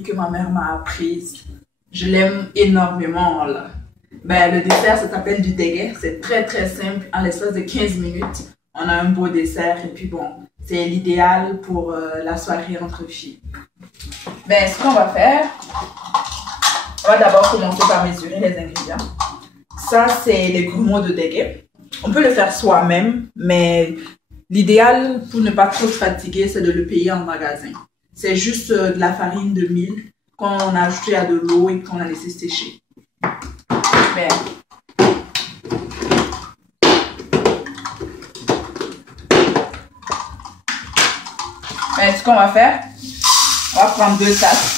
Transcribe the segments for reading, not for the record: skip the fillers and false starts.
famille que ma mère m'a apprise. Je l'aime énormément là. Ben, le dessert, ça s'appelle du dégué. C'est très très simple. En l'espace de 15 minutes, on a un beau dessert. Et puis bon, c'est l'idéal pour la soirée entre filles. Ben, ce qu'on va faire, on va d'abord commencer par mesurer les ingrédients. Ça, c'est les grumeaux de dégué. On peut le faire soi-même, mais l'idéal pour ne pas trop se fatiguer, c'est de le payer en magasin. C'est juste de la farine de mil qu'on a ajouté à de l'eau et qu'on a laissé sécher. Ben, ce qu'on va faire, on va prendre 2 tasses.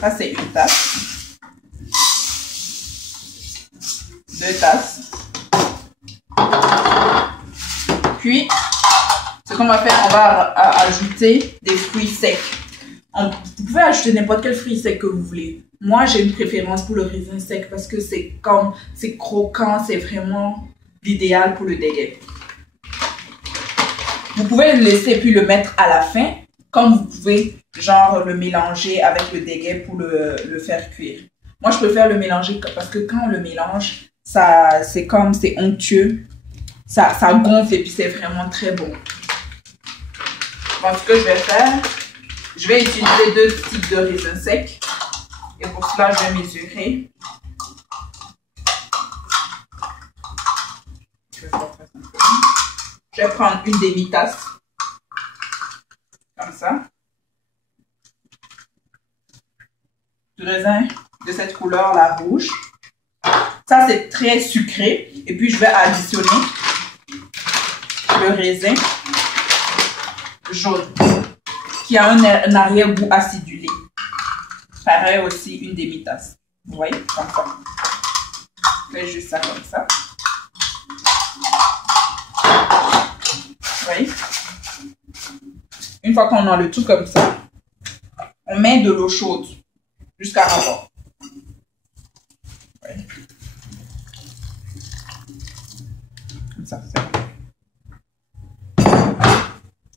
Ça, c'est une tasse. 2 tasses. Puis, ce qu'on va faire, on va ajouter des fruits secs. Vous pouvez ajouter n'importe quel fruit sec que vous voulez. Moi, j'ai une préférence pour le raisin sec parce que c'est croquant, c'est vraiment l'idéal pour le dégué. Vous pouvez le laisser puis le mettre à la fin, comme vous pouvez genre le mélanger avec le dégué pour le faire cuire. Moi, je préfère le mélanger parce que quand on le mélange, c'est onctueux, ça gonfle et puis c'est vraiment très bon. Bon, ce que je vais faire, je vais utiliser 2 types de raisins secs. Et pour cela, je vais mesurer. Je vais prendre une demi-tasse. Comme ça. De raisin de cette couleur, la rouge. Ça, c'est très sucré. Et puis, je vais additionner le raisin jaune qui a un arrière-goût acidulé. Pareil aussi, une demi-tasse. Vous voyez, comme ça. Je fais juste ça comme ça. Vous voyez? Une fois qu'on a le tout comme ça, on met de l'eau chaude jusqu'à rebord. Ouais. Comme ça, c'est bon.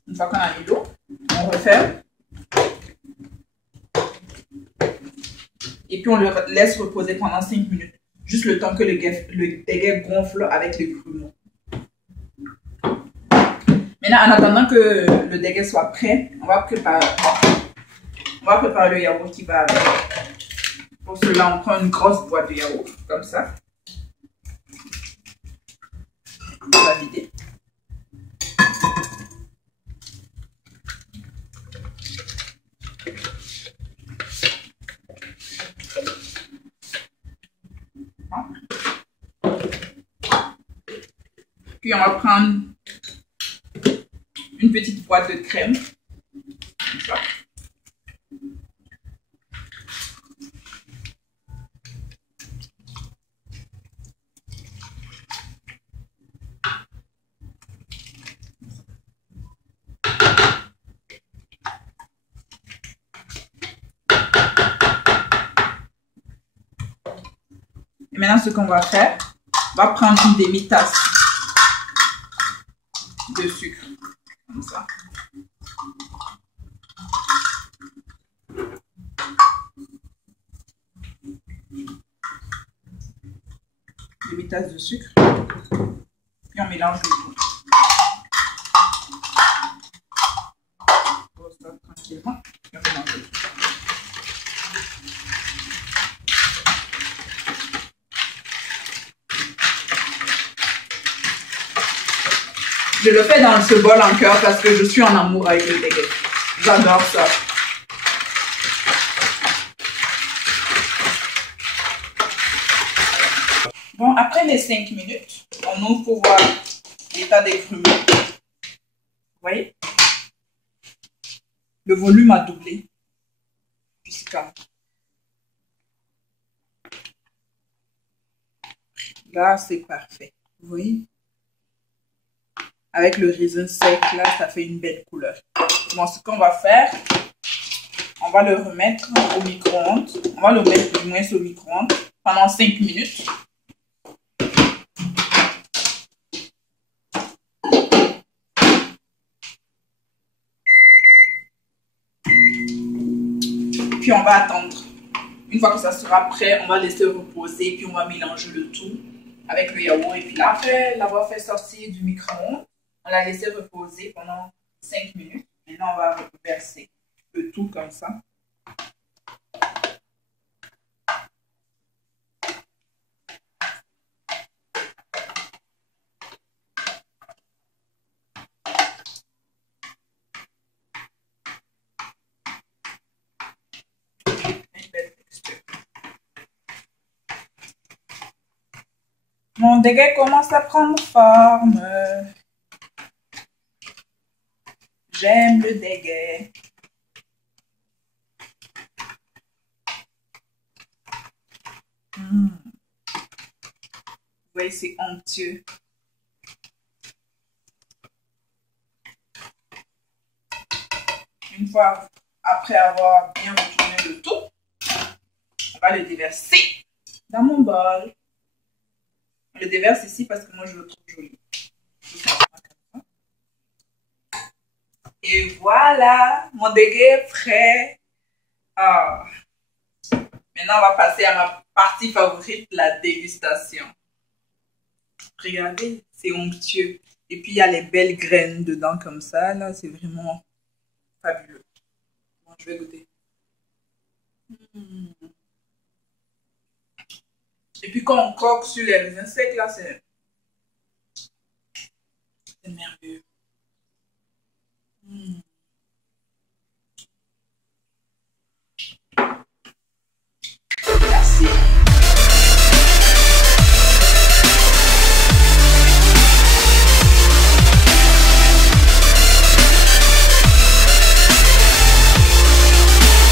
Une fois qu'on a mis l'eau, on referme. Et puis on le laisse reposer pendant 5 minutes. Juste le temps que le dégué gonfle avec les grumeaux. Maintenant, en attendant que le dégué soit prêt, on va préparer le yaourt qui va avec. Pour cela, on prend une grosse boîte de yaourt, comme ça. On va vider. Puis on va prendre une petite boîte de crème. Comme ça. Et maintenant, ce qu'on va faire, on va prendre une demi-tasse de sucre, comme ça. Demi-tasse de sucre. Puis on mélange le tout. On pose ça tranquillement. Puis on mélange le tout. Je le fais dans ce bol en cœur parce que je suis en amour avec le dégué. J'adore ça. Bon, après les 5 minutes, on ouvre pour voir l'état des grumeaux. Vous voyez? Le volume a doublé. Jusqu'à là, c'est parfait. Vous voyez? Avec le raisin sec, là, ça fait une belle couleur. Bon, ce qu'on va faire, on va le remettre au micro-ondes. On va le mettre du moins au micro-ondes pendant 5 minutes. puis on va attendre. Une fois que ça sera prêt, on va laisser reposer, puis on va mélanger le tout avec le yaourt. Et puis là, après l'avoir fait sortir du micro-ondes, on l'a laissé reposer pendant 5 minutes. Maintenant, on va verser le tout comme ça. Mon déguet commence à prendre forme. J'aime le déguet. Vous voyez, c'est onctueux. Une fois après avoir bien retourné le tout, on va le déverser dans mon bol. On le déverse ici parce que moi je le trouve joli. Et voilà, mon déguet est prêt. Ah. Maintenant, on va passer à ma partie favorite, la dégustation. Regardez, c'est onctueux. Et puis, il y a les belles graines dedans comme ça. Là, c'est vraiment fabuleux. Bon, je vais goûter. Et puis, quand on croque sur les raisins secs, là, c'est merveilleux. Merci.